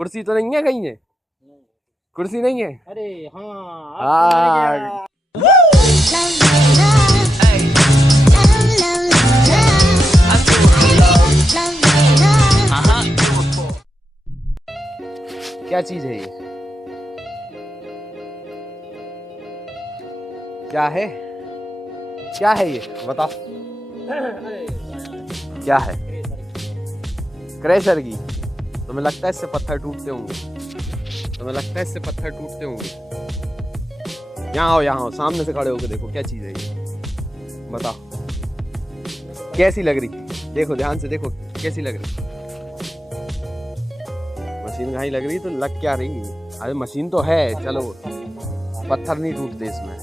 कुर्सी तो नहीं है कहीं है? कुर्सी नहीं है? अरे हाँ हाँ क्या चीज है ये? क्या है? क्या है ये बताओ? क्या है? क्रैशर की? तुम्हें लगता है इससे पत्थर टूटते होंगे? तुम्हें लगता है इससे पत्थर टूटते होंगे? यहाँ आओ सामने से खड़े होकर देखो क्या चीज है ये, बताओ कैसी लग रही? देखो ध्यान से देखो कैसी लग रही? मशीन कहीं लग रही तो लग क्या रही? अरे मशीन तो है, चलो पत्थर नहीं टूटते इसमें।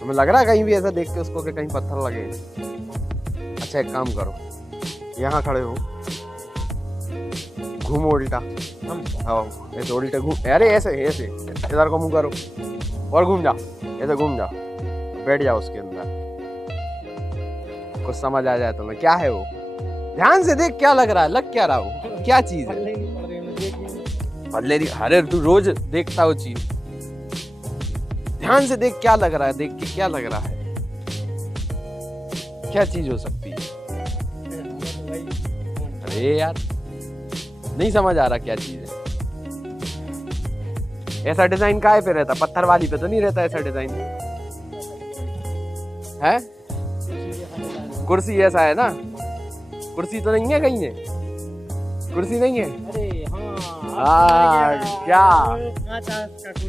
तुम्हें लग रहा है कहीं भी ऐसा देख के उसको कि कहीं पत्थर लगे? अच्छा एक काम करो, यहाँ खड़े हो, घूमो उल्टा। हाँ ऐसे उल्टे घूम, अरे ऐसे ऐसे इधर को मुंह करो और घूम जाओ, ऐसे घूम जाओ, बैठ जाओ उसके अंदर, कुछ समझ आ जाए तुम्हें क्या है वो। ध्यान से देख क्या लग रहा है, लग क्या रहा हो, क्या चीज है? बदले अरे तू रोज देखता हो चीज, ध्यान से देख क्या लग रहा है, देख के क्या लग रहा है, क्या चीज हो सकती है? अरे यार नहीं समझ आ रहा क्या चीज है? ऐसा डिजाइन काहे पे रहता? पत्थर वाली पे तो नहीं रहता ऐसा डिजाइन है? कुर्सी ऐसा है ना? कुर्सी तो नहीं है कहीं है? कुर्सी नहीं है? अरे हाँ क्या कुर्सी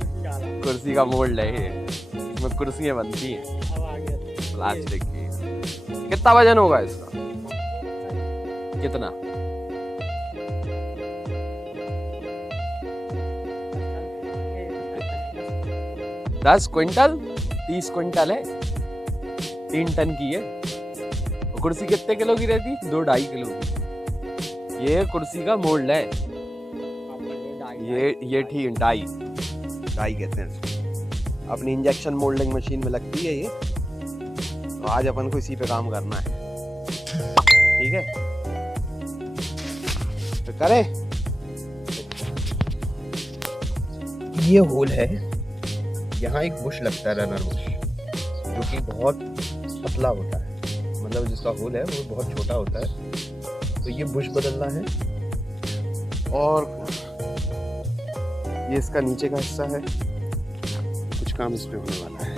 कुर्सी का मोल्ड है ये, इसमें कुर्सियां बनती हैं प्लास्टिक की। कितना वजन होगा इसका? कितना? 10 क्विंटल 30 क्विंटल है, 3 टन की है। और कुर्सी कितने किलो की रहती? 2-2.5 किलो की। ये कुर्सी का मोल्ड है, ये ठीक डाई कहते हैं इसको। अपनी इंजेक्शन मोल्डिंग मशीन में लगती है ये, तो आज अपन को इसी पे काम करना है, ठीक है? तो करे, ये होल है, यहाँ एक बुश लगता है, रनर बुश, जो कि बहुत पतला होता है, मतलब जिसका होल है वो बहुत छोटा होता है, तो ये बुश बदलना है। और ये इसका नीचे का हिस्सा है, कुछ काम इस पे होने वाला है।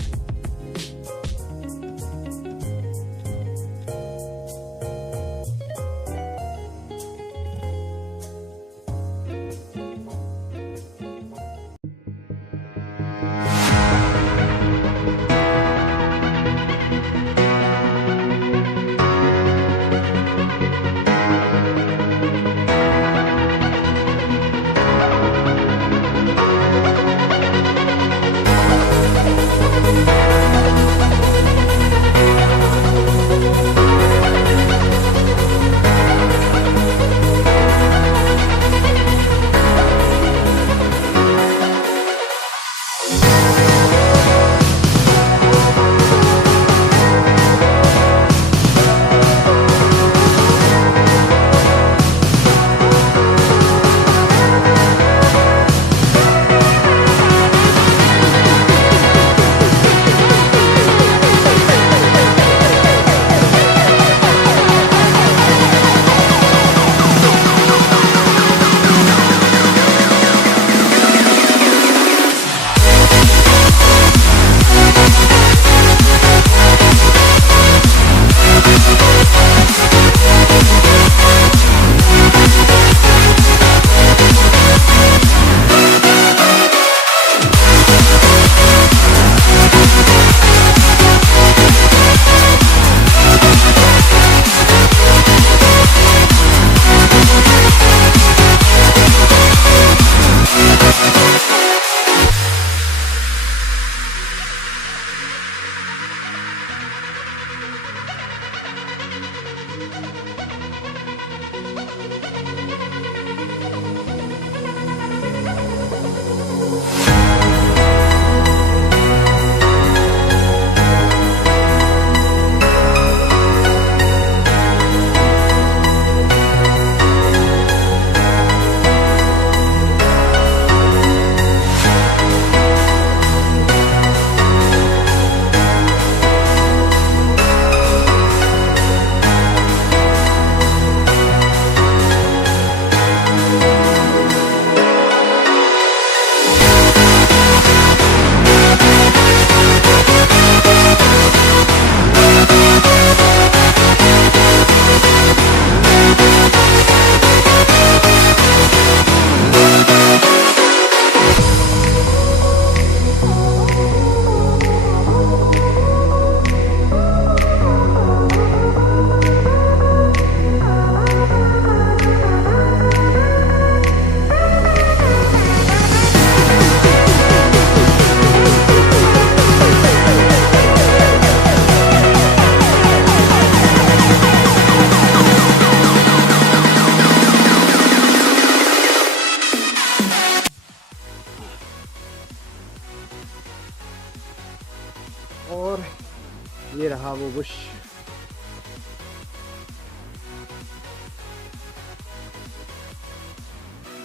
ये रहा वो बुश।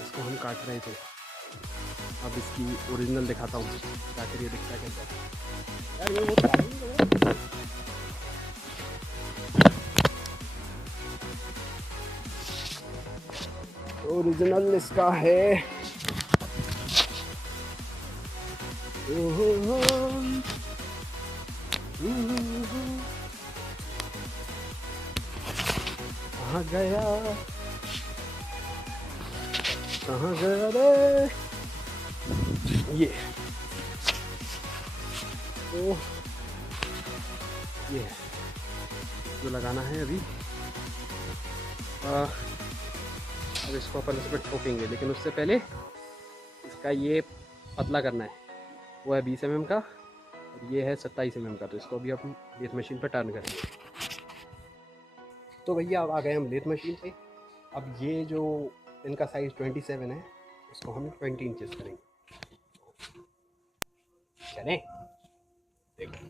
इसको हम काट रहे थे। अब इसकी ओरिजिनल दिखाता हूँ, जाकर ये दिखता है कैसा। यार ये वो ओरिजिनल इसका है। कहाँ गया, कहाँ गया रे ये। तो ये जो लगाना है अभी, अब इसको अपन इसमें ठोकेंगे, लेकिन उससे पहले इसका ये पतला करना है। वो है 20 mm का और ये है 27 mm का। तो इसको अभी हम लेथ मशीन पर टर्न करेंगे। तो भैया अब आ गए हम लेथ मशीन पे। अब ये जो इनका साइज़ 27 है, इसको हम 20 इंचेस करेंगे। चलें, देखो।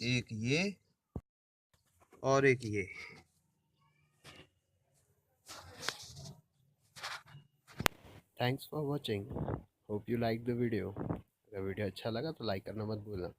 एक ये और एक ये। Thanks for watching, hope you like the video. अगर वीडियो अच्छा लगा तो लाइक करना मत भूलना।